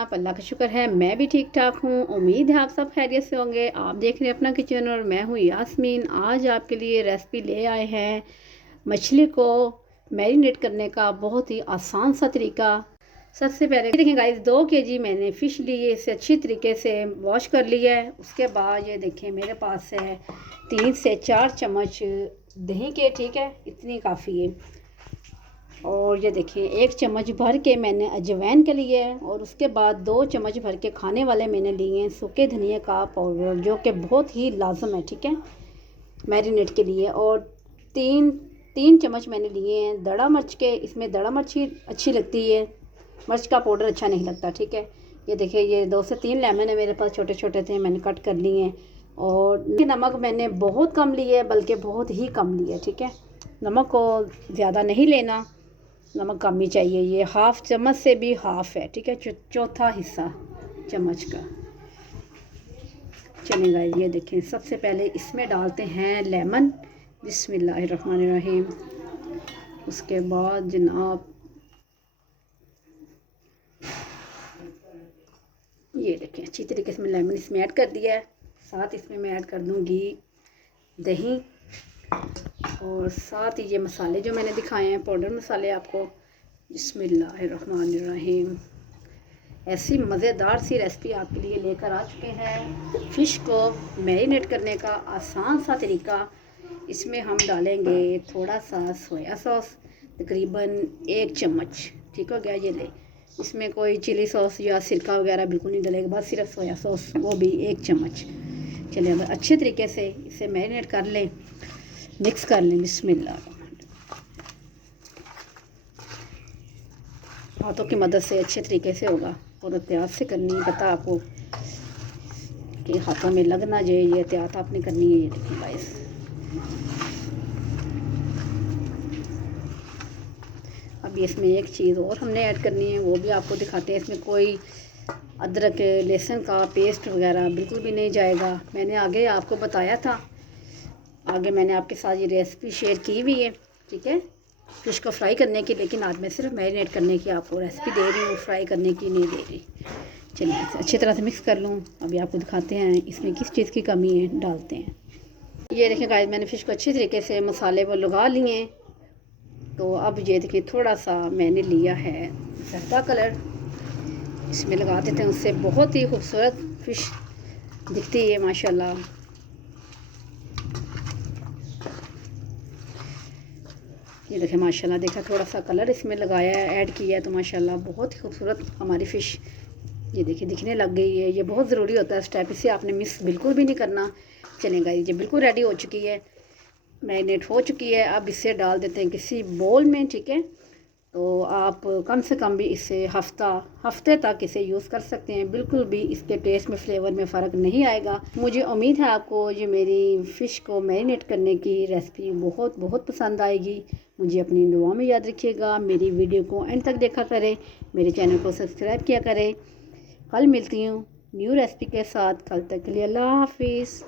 आप? अल्लाह का शुक्र है मैं भी ठीक ठाक हूँ। उम्मीद है आप सब खैरियत से होंगे। आप देख रहे हैं अपना किचन और मैं हूँ यास्मीन। आज आपके लिए रेसिपी ले आए हैं मछली को मैरिनेट करने का बहुत ही आसान सा तरीका। सबसे पहले देखें गाइस, 2 केजी मैंने फ़िश ली है, इसे अच्छी तरीके से वॉश कर लिया है। उसके बाद ये देखें मेरे पास है 3 से 4 चम्मच दही के, ठीक है, इतनी काफ़ी है। और ये देखिए 1 चम्मच भर के मैंने अजवाइन के लिए है। और उसके बाद 2 चम्मच भर के खाने वाले मैंने लिए हैं सूखे धनिया का पाउडर, जो कि बहुत ही लाजम है, ठीक है, मैरिनेट के लिए। और तीन चम्मच मैंने लिए हैं दड़ा मिर्च के। इसमें दड़ा मिर्च ही अच्छी लगती है, मिर्च का पाउडर अच्छा नहीं लगता, ठीक है। ये देखिए ये 2 से 3 लेमन है मेरे पास, छोटे छोटे थे, मैंने कट कर लिए हैं। और नमक मैंने बहुत कम लिए है, बल्कि बहुत ही कम लिए, ठीक है। नमक को ज़्यादा नहीं लेना, नमक कम ही चाहिए। ये 1/2 चम्मच से भी हाफ़ है, ठीक है, चौथा हिस्सा चम्मच का। चलेगा। ये देखें सबसे पहले इसमें डालते हैं लेमन, बिस्मिल्लाहिर्रहमानिर्रहीम। उसके बाद जनाब ये देखें अच्छी तरीके से मैं लेमन इसमें ऐड कर दिया है। साथ इसमें मैं ऐड कर दूँगी दही, और साथ ही ये मसाले जो मैंने दिखाए हैं पाउडर मसाले आपको। बिस्मिल्लाहिर्रहमानिर्रहीम। ऐसी मज़ेदार सी रेसिपी आपके लिए लेकर आ चुके हैं, फ़िश को मैरिनेट करने का आसान सा तरीका। इसमें हम डालेंगे थोड़ा सा सोया सॉस, तकरीबन 1 चम्मच, ठीक हो गया। ये ले, इसमें कोई चिली सॉस या सिरका वगैरह बिल्कुल नहीं डलेगा, बस सिर्फ सोया सॉस, वो भी 1 चम्मच। चलिए अब अच्छे तरीके से इसे मैरिनेट कर लें, मिक्स कर लें। बिस्मिल्लाह, हाथों की मदद से अच्छे तरीके से होगा, और एहतियात से करनी है, पता आपको कि हाथों में लग ना जाए, ये एहतियात आपने करनी है। ये देखिए गाइस, अब इसमें एक चीज़ और हमने ऐड करनी है, वो भी आपको दिखाते हैं। इसमें कोई अदरक लहसुन का पेस्ट वगैरह बिल्कुल भी नहीं जाएगा। मैंने आगे आपको बताया था, आगे मैंने आपके साथ ये रेसिपी शेयर की हुई है, ठीक है, फ़िश को फ्राई करने की। लेकिन आज मैं सिर्फ मैरिनेट करने की आपको रेसिपी दे रही हूँ, फ्राई करने की नहीं दे रही। चलिए इसे अच्छी तरह से मिक्स कर लूँ। अभी आपको दिखाते हैं इसमें किस चीज़ की कमी है, डालते हैं। ये देखिए गाइस, मैंने फ़िश को अच्छी तरीके से मसाले वो लगा लिए हैं। तो अब ये देखिए थोड़ा सा मैंने लिया है जर्दा कलर, इसमें लगा देते हैं, उससे बहुत ही खूबसूरत फ़िश दिखती है माशाल्लाह। ये देखें माशाल्लाह, देखा थोड़ा सा कलर इसमें लगाया है, ऐड किया है, तो माशाल्लाह बहुत ही खूबसूरत हमारी फ़िश ये देखिए दिखने लग गई है। ये बहुत ज़रूरी होता है स्टेप, इसे आपने मिस बिल्कुल भी नहीं करना। चलेगा, ये बिल्कुल रेडी हो चुकी है, मैरिनेट हो चुकी है। अब इसे डाल देते हैं किसी बोल में, ठीक है। तो आप कम से कम भी इसे हफ्ते तक इसे यूज़ कर सकते हैं, बिल्कुल भी इसके टेस्ट में फ्लेवर में फ़र्क नहीं आएगा। मुझे उम्मीद है आपको ये मेरी फ़िश को मैरिनेट करने की रेसिपी बहुत बहुत पसंद आएगी। मुझे अपनी दुआ में याद रखिएगा, मेरी वीडियो को एंड तक देखा करें, मेरे चैनल को सब्सक्राइब किया करें। कल मिलती हूँ न्यू रेसिपी के साथ, कल तक के लिए अल्लाह हाफिज़।